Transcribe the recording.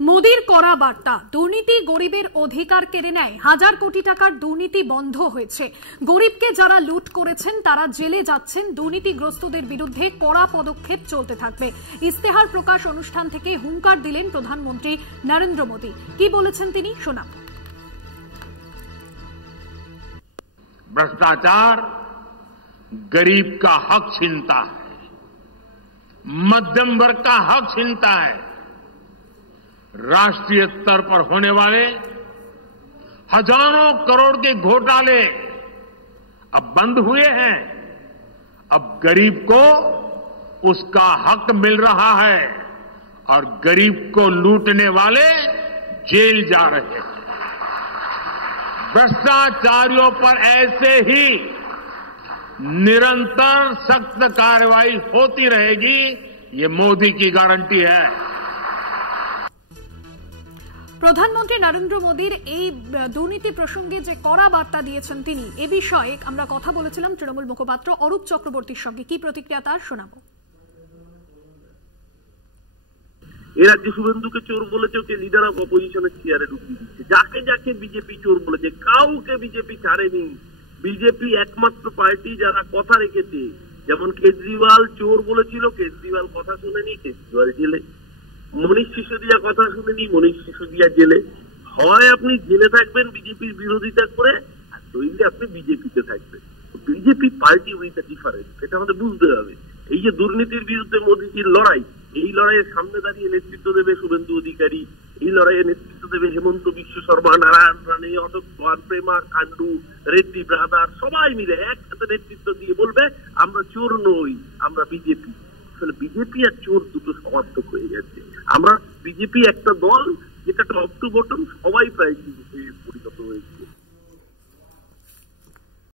মোদির কড়া বার্তা, দুর্নীতি গরিবের অধিকার কেড়ে নেয়, হাজার কোটি টাকার দুর্নীতি বন্ধ হয়েছে, গরিবকে যারা লুট করেছেন তারা জেলে যাচ্ছেন, দুর্নীতিগ্রস্তদের বিরুদ্ধে কড়া পদক্ষেপ চলতে থাকবে। ইস্তেহার প্রকাশ অনুষ্ঠান থেকে হুঙ্কার দিলেন প্রধানমন্ত্রী নরেন্দ্র মোদী। কি বলেছেন তিনি, শোনাব। भ्रष्टाचार गरीब का हक छीनता है, मध्यम वर्ग का हक छीनता है। राष्ट्रीय स्तर पर होने वाले हजारों करोड़ के घोटाले अब बंद हुए हैं। अब गरीब को उसका हक मिल रहा है और गरीब को लूटने वाले जेल जा रहे हैं। भ्रष्टाचारियों पर ऐसे ही निरंतर सख्त कार्रवाई होती रहेगी, ये मोदी की गारंटी है। প্রধানমন্ত্রী নরেন্দ্র মোদীর এই দুর্নীতি প্রসঙ্গে যে কড়া বার্তা দিয়েছেন তিনি, এ বিষয়ে আমরা কথা বলেছিলাম তৃণমূল মুখপাত্র অরূপ চক্রবর্তীর সঙ্গে। কি প্রতিক্রিয়া তার, শোনাবো। এ রাজ্যে শুভেন্দুকে চোর বলেছে, ওকে লিডার অফ অপোজিশনের চেয়ারে ঢুকিয়ে দিচ্ছে। যাকে যাকে বিজেপি চোর বলেছে, কাউকে বিজেপি ছাড়েনি। বিজেপি একমাত্র পার্টি যারা কথা রেখেছে। যেমন কেজরিওয়াল চোর বলেছিল, কেজরিওয়াল কথা শুনেনি, কেজরিওয়াল জেলে। মনীষ সিসোদিয়া কথা শুনেনি, মনীষ সিসোদিয়া জেলে। হয় আপনি জেলে থাকবেন বিজেপির বিরোধিতা করে, আর নইলে আপনি বিজেপিতে থাকবেন। BJP party with a difference, এটা আমাদের বুঝতে হবে। এই যে দুর্নীতির বিরুদ্ধে মোদীজির লড়াই, এই লড়াইয়ের সামনে দাঁড়িয়ে নেতৃত্ব দেবে শুভেন্দু অধিকারী, এই লড়াইয়ে নেতৃত্ব দেবে হেমন্ত বিশ্ব শর্মা, নারায়ণ রানে, অশোক কুমার, প্রেমা কান্ডু, রেড্ডি ব্রাদার, সবাই মিলে একসাথে নেতৃত্ব দিয়ে বলবে আমরা চোর নই, আমরা বিজেপি। আসলে বিজেপি আর চোর দুটো সমার্থক হয়ে গেছে। আমরা বিজেপি একটা দল যেটা টপ টু বটম সবাই প্রায়